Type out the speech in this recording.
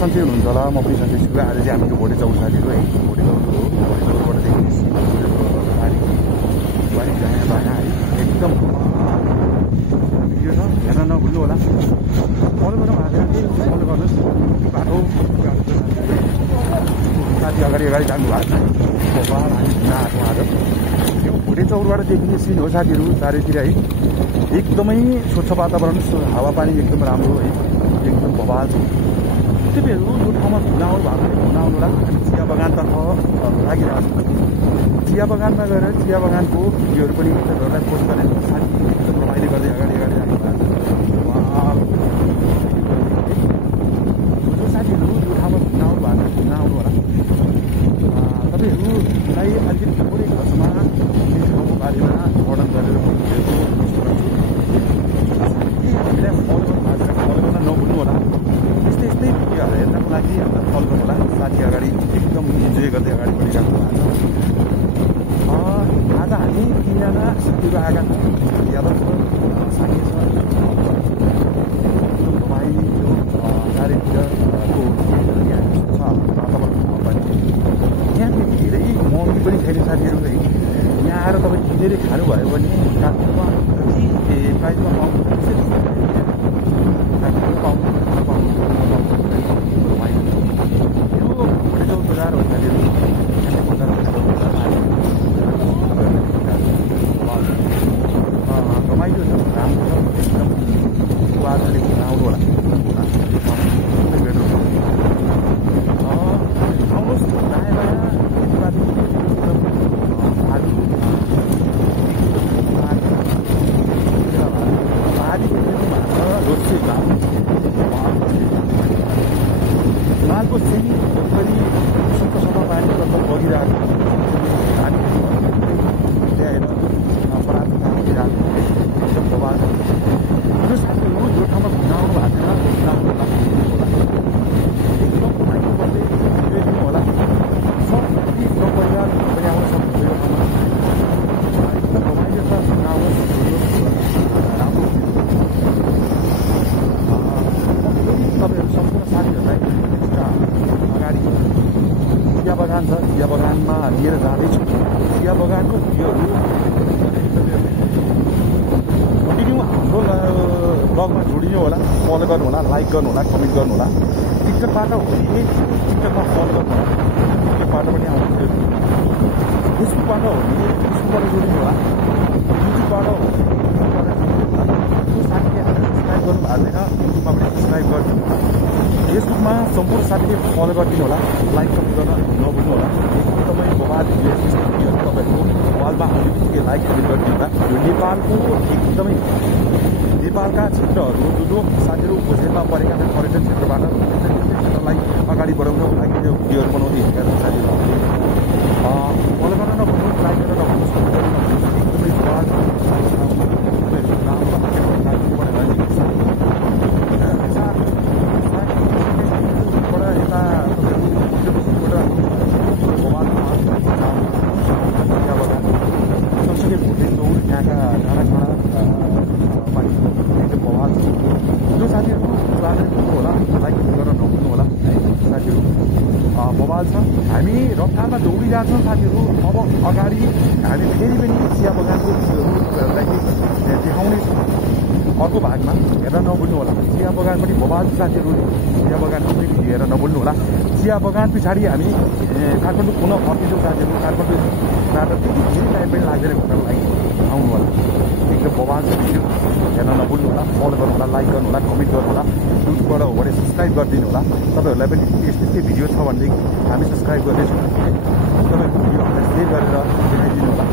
सन्चै हुनुहुन्छ होला, म पनि सन्चै छु। आज चाहिँ हामी भोटे चौर साथीहरू है, भोटे चौर हो, भोटे चौरबाट देखिने बारी दायाँ बायाँ है एकदम भिडियो छ, हेर्न नभुल्नु होला। फलो गरौँ हालेर फलो गर्नुहोस्। बाटो साथी अगाडि अगाडि जानु भएको छ, हामी आएको आज यो भोटे चौरबाट देखिने सिन हो साथीहरू। चारैतिर है एकदमै स्वच्छ वातावरण, हावापानी एकदम राम्रो है, एकदम बवाल छ। तपाईँहरू यो ठाउँमा घुम्न आउनु भएको भने घुम्न आउनु होला। हामी चिया बगानतर्फ लागिरहेको छौँ। चिया बगानमा गएर चिया बगानको भिडियोहरू पनि तपाईँहरूलाई पोस्ट गरेर साथी एकदम रमाइलो गर्दै अगाडि अगाडि जानु भएको छ। जो साथीहरू यो ठाउँमा घुम्न आउनु भएको छ घुम्न आउनु होला। तपाईँहरूलाई अलिकति थोरै खर्चमा यस ठाउँको बारेमा वर्णन गरेर हामीलाई फलो गर्नु भएको छ, फलो गर्न नभुल्नु होला। यस्तै यस्तै भिडियोहरू हेर्नको लागि हामीलाई फलो गर्नु होला। साथी अगाडि एकदम इन्जोय गर्दै अगाडि बढिरहेको भएको छ। आज हामी तिनजना साथीहरू आएका छौँ। यादव छ, साथी छ, एकदम रमाइलो चारैतिरको यहाँ छ वातावरण भने यहाँ धेरै महँगी पनि छैन साथीहरू है। यहाँ आएर तपाईँ किनेर खानुभयो भने काठमाडौँमा कति प्राइसमा पाउनु यो भोटे चौर बजार हो साथीहरू। रमाइलो छ, राम्रो छ, एकदम आजले घुम्न आउनु होला। आउनुहोस् दायाँ बायाँ खेतीपाती आलु हिमालको सेमी पोखरी सुक्खसँग पानीतर्फ बगिरहेको धान ल्याएर परातो बगिरहेको एकदम बवाल छ। जो साथीहरू जो ठाउँमा घुम्न आउनु भएको छैन घुम्न आउनु होला, एकदम रमाइलो गर्दै इन्जोय दिनु होला। सबै परिवार पनि आउन सक्नुहुन्छ यो ठाउँमा, एकदम रमाइलो छ। घुम्न आउनुहोस्, राम्रो तपाईँहरू सम्पूर्ण साथीहरूलाई अगाडि चिया बगान छ, चिया बगानमा लिएर जाँदैछु। चिया बगानको भिडियोहरू कन्टिन्यू हाम्रो ब्लगमा जोडिनु होला। फलो गर्नु होला, लाइक गर्नु होला, कमेन्ट गर्नु होला। टिकटकबाट हो भने टिकटकमा फलो गर्नु होला, टिकटकबाट पनि आउनु। फेसबुकबाट हो भने फेसबुकबाट जोडिनु होला, युट्युबबाट हो भने जो साथीले हामीलाई सब्सक्राइब गर्नु भएको छैन युट्युबमा पनि सब्सक्राइब गरिदिनु होला। फेसबुकमा सम्पूर्ण साथीले फलो गरिदिनु होला, लाइक कमेन्ट गर्न नभुल्नु होला। एकदमै बवाल भिडियोहरू तपाईँहरूको मोबाइलमा आउने बित्तिकै लाइक कमेन्ट गरिदिनु होला। यो नेपालको एकदमै नेपालका क्षेत्रहरू जो साथीहरू खोजेमा परेका छन् पर्यटन क्षेत्रबाट क्षेत्रलाई अगाडि बढाउनको लागि यो भिडियोहरू बनाउँदै हिँडेका साथीहरू फलो गर्न नभुल्नुहोस्, लाइक गर्न नभुल्नुहोस्, कमेन्ट गर्न नभुल्नुहोस्। एकदमै बवाल बवाल छ। हामी रफ्तारमा दौडिरहेको छौँ साथीहरू। अब अगाडि हामी फेरि पनि चिया बगानको भिडियोहरू तपाईँहरूलाई देखाउनेछौँ अर्को भागमा, हेरेर नभुल्नु होला। चिया बगान पनि बवाल साथीहरू, चिया बगानको पनि भिडियो हेरेर नभुल्नु होला। चिया बगान पछाडि हामी काठमाडौँ पुनः फर्किन्छौँ साथीहरू। काठमाडौँबाट त्यति धेरै टाइम पनि लाग्दैन घुम्नको लागि, आउनु होला। एकदम बवाल छ भिडियो, हेर्न नभुल्नु होला। फलो गर्नु होला, लाइक गर्नु होला, कमेन्ट गर्नु होला। युट्युबबाट हो भने सब्सक्राइब गरिदिनु होला। तपाईँहरूलाई पनि यस्तै भिडियो छ भनेदेखि हामी सब्सक्राइब गर्दैछौँ। तपाईँहरूको भिडियो हामीलाई सेयर गरेर देखाइदिनु होला।